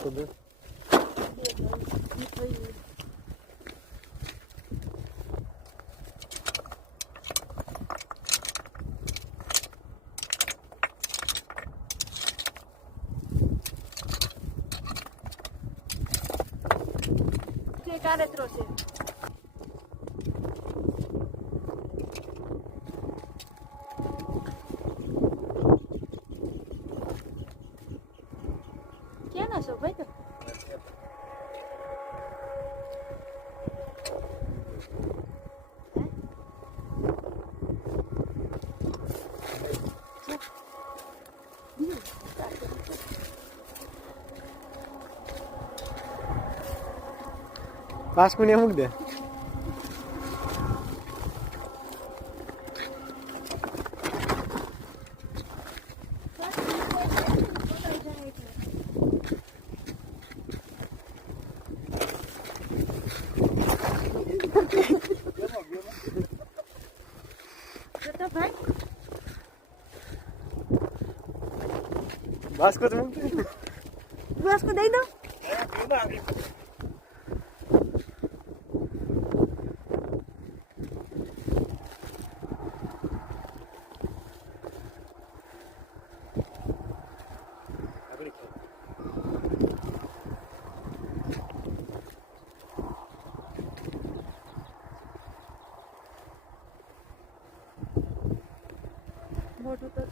આખું દૂધ કે કારેતરો છે ભાઈ પાંચ મિનિટ મૂક દે જતા ભાઈ બાસ્કો તો મૂક દે બસ કો દઈ દો મોટું તો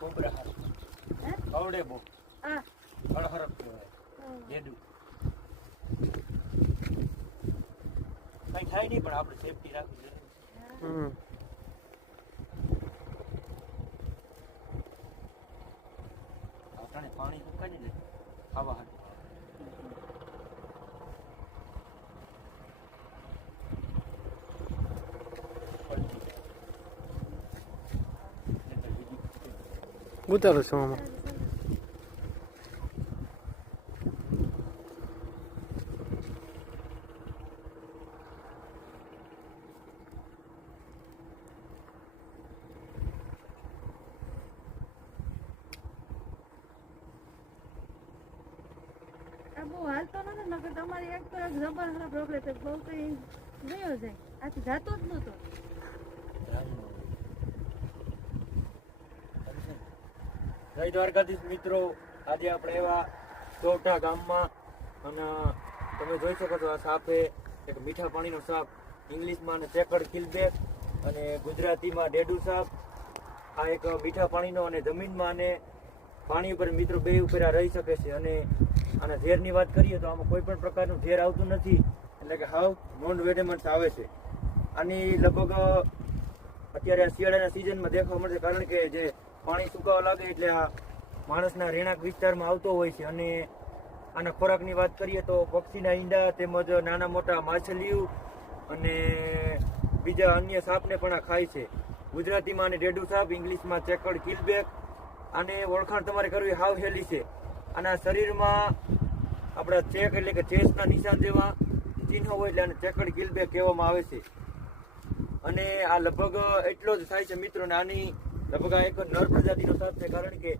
હે? આવડે બો. હા. હળહળક કહેવાય. જેડું કઈ થાય નહીં પણ આપણે સેફટી રાખવી જરૂરી છે. પાણી સુકાય ને ખાવા હાટું. પલટી જાય. નહીંતર બીજી ઉતારો છું આમાં બહુ હાલતો નકર તમારી એક તો એક જબર ખરાબ રોકડે બહુ તો ગયો જાય આથી જાતો જ નહોતો જય દ્વારકાધીશ મિત્રો. આજે આપણે એવા ચોટા ગામમાં અને તમે જોઈ શકો છો આ સાપે એક મીઠા પાણીનો સાપ ઇંગ્લિશમાં અને ચેકડ કિલબેક અને ગુજરાતીમાં ડેડુ સાપ. આ એક મીઠા પાણીનો અને જમીનમાં અને પાણી ઉપર મિત્રો બે ઉપર રહી શકે છે. અને આના ઝેરની વાત કરીએ તો આમાં કોઈ પણ પ્રકારનું ઝેર આવતું નથી, એટલે કે હાવ નોન વેડેમન્સ આવે છે. આની લગભગ અત્યારે આ શિયાળાના સિઝનમાં દેખવા મળશે કારણ કે જે પાણી સુકાવા લાગે એટલે આ માણસના રહેણાંક વિસ્તારમાં આવતો હોય છે. અને આના ખોરાકની વાત કરીએ તો પક્ષીના ઈંડા તેમજ નાના મોટા માછલીઓ અને બીજા અન્ય સાપને પણ આ ખાય છે. ગુજરાતીમાં આને ડેડુ સાપ, ઇંગ્લિશમાં ચેકડ કિલબેક આને ઓળખાણ તમારે કરવી હાવ હેલી છે. આના શરીરમાં આપણા ચેક એટલે કે ચેસના નિશાન જેવા ચિહ્નો હોય એટલે આને ચેકડ કિલબેક કહેવામાં આવે છે. અને આ લગભગ એટલો જ થાય છે મિત્રો નાની આની આ એક નર પ્રજાતિનો સાપ છે, કારણ કે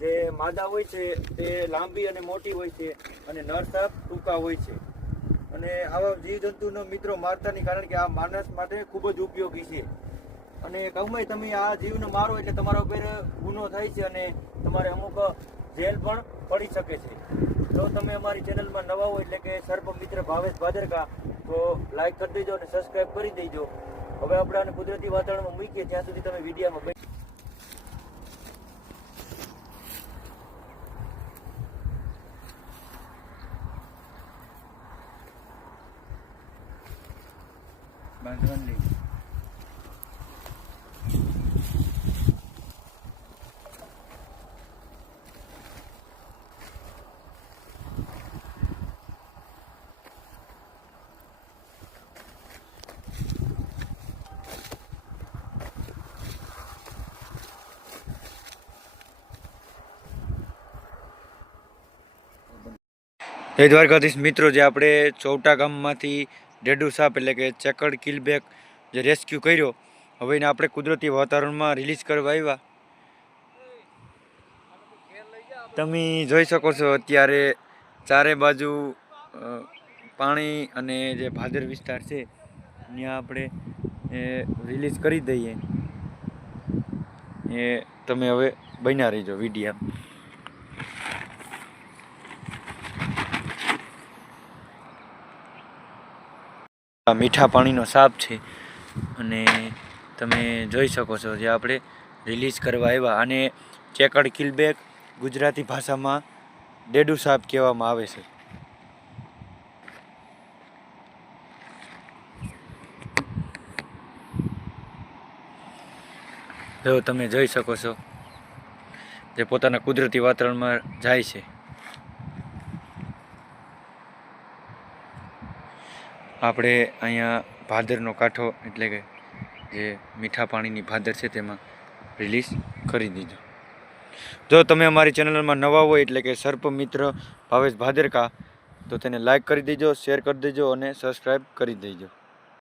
જે માદા હોય છે, તે લાંબી અને મોટી હોય છે અને નર સાપ ટૂંકા હોય છે. અને આવા જીવજંતુનો મિત્રો મારતાની કારણ કે આ માણસ માટે ખૂબ જ ઉપયોગી છે. અને ગમે તમે આ જીવને મારો એટલે તમારા ઉપર ગુનો થાય છે અને તમારે અમુક જેલ પણ પડી શકે છે. જો તમે અમારી ચેનલમાં નવા હોય એટલે કે સર્પ મિત્ર ભાવેશ ભાદરકા, તો લાઈક કરી દેજો અને સબસ્ક્રાઇબ કરી દેજો. હવે આપણે આને કુદરતી વાતાવરણમાં મૂકીએ, ત્યાં સુધી તમે વિડીયોમાં બાંધવાની જય દ્વારકાધીશ મિત્રો જે આપણે ચૌટા ગામમાંથી ડેડુ સાપ એટલે કે ચેકડ કિલબેક જે રેસ્ક્યુ કર્યો, હવે એને આપણે કુદરતી વાતાવરણમાં રિલીઝ કરવા આવ્યા. તમે જોઈ શકો છો અત્યારે ચારે બાજુ પાણી અને જે ભાદર વિસ્તાર છે, ત્યાં આપણે, એ રિલીઝ કરી દઈએ. એ, તમે હવે બન્યા રહીજો વિડીયા આ મીઠા પાણીનો સાપ છે. અને તમે જોઈ શકો છો જે આપણે રિલીઝ કરવા આવ્યા. અને ચેકડ કિલબેક ગુજરાતી ભાષામાં ડેડુ સાપ કહેવામાં આવે છે. જો તમે જોઈ શકો છો જે પોતાના કુદરતી વાતાવરણમાં જાય છે. આપણે અહીંયા ભાદરનો કાંઠો એટલે કે જે મીઠા પાણીની ભાદર છે તેમાં રિલીઝ કરી દીધો. જો તમે અમારી ચેનલમાં નવા હોય એટલે કે સર્પ મિત્ર ભાવેશ ભાદરકા, તો તેને લાઈક કરી દેજો શેર કરી દેજો અને સબસ્ક્રાઈબ કરી દેજો.